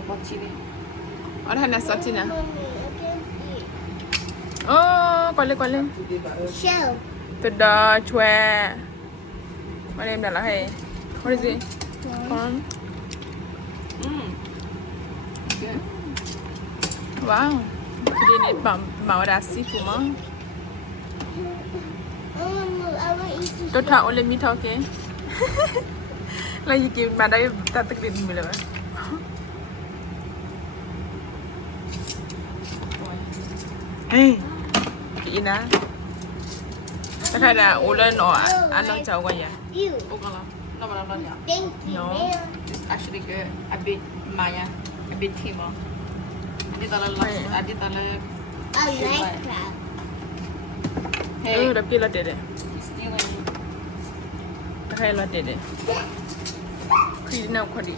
the potini. Or the salty now. Mommy, I can't eat. Oh, call Shell. the Dutch where. My name is Hey. What is it? Corn. Good. Wow. Today need màu đá seafood mà. I want to eat this. Don't talk only me talk, okay? Like you give mà đây ta tự định mình rồi. Hey. Chị na. Ta khai là ô lên nọ ăn nó chào qua vậy. You. Okala. No, but I'm not yet. Thank you, No. man. It's actually good. A bit Maya, a bit Timo. I did a lot. I did a lot. I like that. Hey, Đập kia là để. he's stealing. Ta khai là để. Khi nào qua đi. I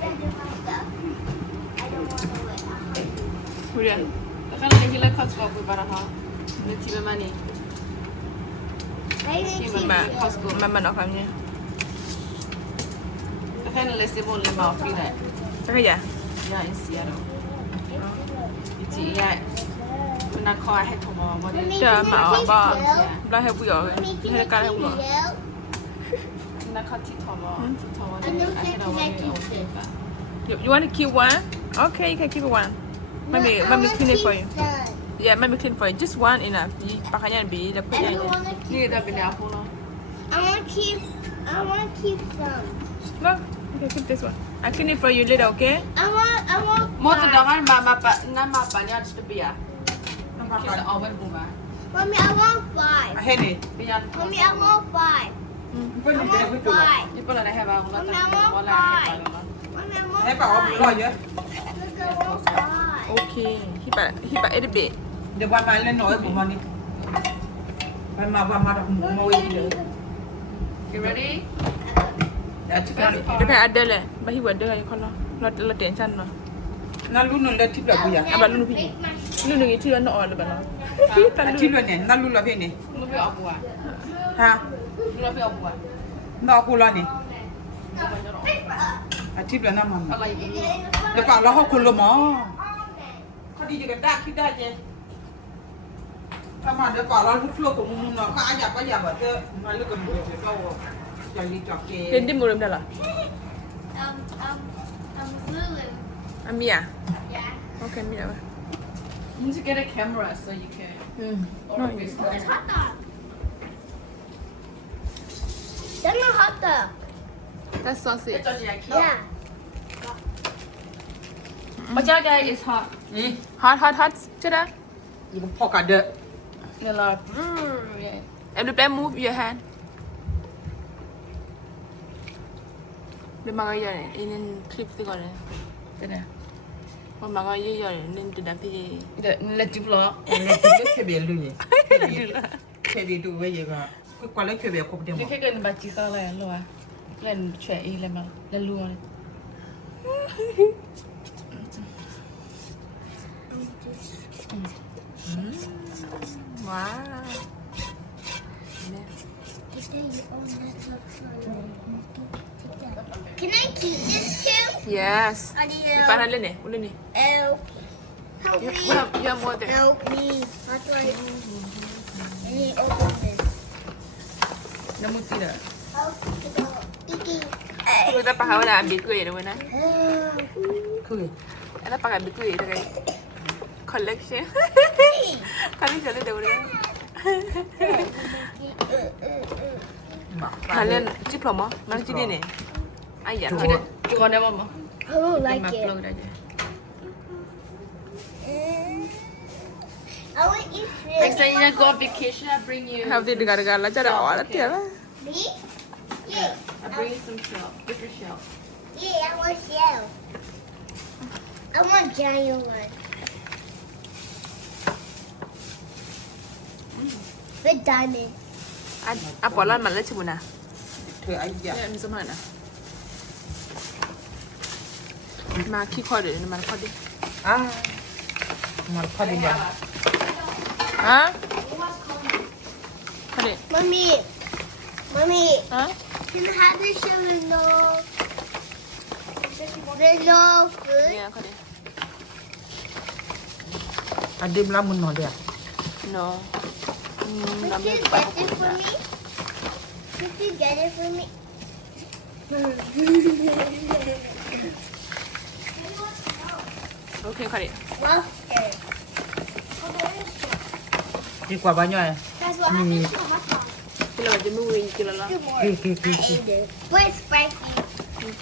can't do my stuff. I don't want to wait. Hurry up. The kind of like cuts off with Baraha. The Tiba money. I didn't see Mà you. mà nó không nha. The kind of less than one lemon feel that. Ta khai dạ. Yeah, in Seattle. It's yeah. When I call, I had to mom. What Mommy, is Chờ can I mà take bà Bill? lo hay bùi rồi. Mommy, can I Hay take cái hay bùi. Bill? when I call Titomo? Titomo. I know I that don't want you to like it. You want to keep one? Okay, you can keep one. Maybe No, I wanna clean it for keep you. some. Yeah, maybe clean for you. Just one enough. Pakanya be the I put don't in. want to keep. Need that in apple. I want to keep. I want to keep some. No, you can keep this one. I clean it for you later, okay? I want. Mo to five. dangan mama pa na mapa niya to biya. Kasi awan bunga. Mommy, I want five. Henny. Biyan. Mommy, I want five. Pwede I mo want pinag-ito lang. five. Di pala na heba ako na Mommy, I tayo. want Wala five. heba naman. Mommy, I want Ay pa, ako five. bulo yun. Look, I want five. Okay. Hipa a bit. Di ba mailin no, ay bumani. Ay mabamara kung mawin yun. You ready? At saka, Cái ada le. Bahi wada ay kono. Lo tension no. nalunod na tibla buya. Aba lulu pi. Lulu ngi ti no all ba no. At tilo niya, nalula bini. Lupi ako ba? Ha? Lupi ako ba? Nakakula ni. At tibla na mama. Alay ko. Di pa, laho kulo mo. Kadi juga dak kita je. Tama de pa, laho flow ko muna. Ka ajak ba te malu ko mo je ko. Jadi toke. Hindi mo rin dala. Lulu. Amia. Yeah. Okay, Mia. You need to get a camera so you can. It's hot dog. That's not hot dog. That's sausage. Yeah. But that guy is hot. Ni, Hot. Chada. ibu pok ada. Yeah, like. Yeah. Every move your hand. Để mà cái này in clip thì gọi này. Đây nè. Mà cái gì rồi nên từ đám thì Let you blow. Ini tu kebe lu ni. Kebe tu we ga. Ku kwala kebe ko de mo. Ni cái gần bà chỉ tao lên luôn à. Lên chuyện y lên mà lên luôn. wow. Can I keep this too? Yes. I need Para lên nè, lên nè. help. Help You me. have more there. Help me. How do I need to open this? Nó muốn gì đó. Help me. Eating. Người ta pakai mana ambil kuih tu mana? Ku. Kita pakai ambil kuih tu kan. Collection. Collection tu mana? Kalian chip lama? Mana chip ni? Ayah. Chị còn em không? I don't Like like it. plug ra chứ. I want to eat this. Next time you go on vacation, I bring you. Have di dekat-dekat lah cara awal tu ya. Me? Yeah. I bring you some shell, different shell. Yeah, I want shell. I want giant one. With diamond. Apa lah malah cuma na. Thưa anh dạ. Ya, ni semua na. Mà khi kho để mà kho đi. À. Mà kho đi dạ. Hả? Kho đi. Mommy. Mommy. Hả? Can I have this shell? No. There's no food. Yeah, got it. Adim lamun no dia. No. Could Nami you buat get it for apa? me? Could you get it for me? Okay, got it. Lobster. Di kwa banyak eh. That's what happened to hot dog. Kila macam moving kila lah. Two more. Ki. I ate it. But it's spicy.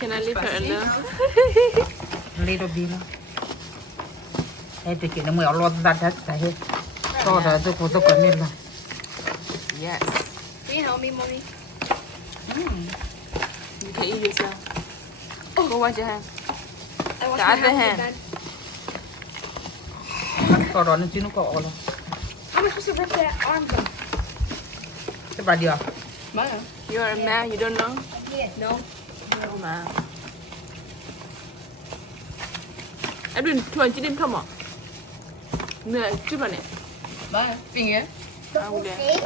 Can I leave her alone? Little bit lah. Itu kita mau Allah dah dah. So dah tu foto kami lah. Yes. Can you help me, mommy? You can eat yourself. Go wash your hand. I wash The my other hands hand. with that. Kalau nanti nu kau Allah. How am I supposed to rip that arm though? Cepat dia. Maya. You're a man, you don't know? No. No, man. Edwin, tuan cinin kamu. Nè, chứ bà nè. Maya. Finger. À, udah. See?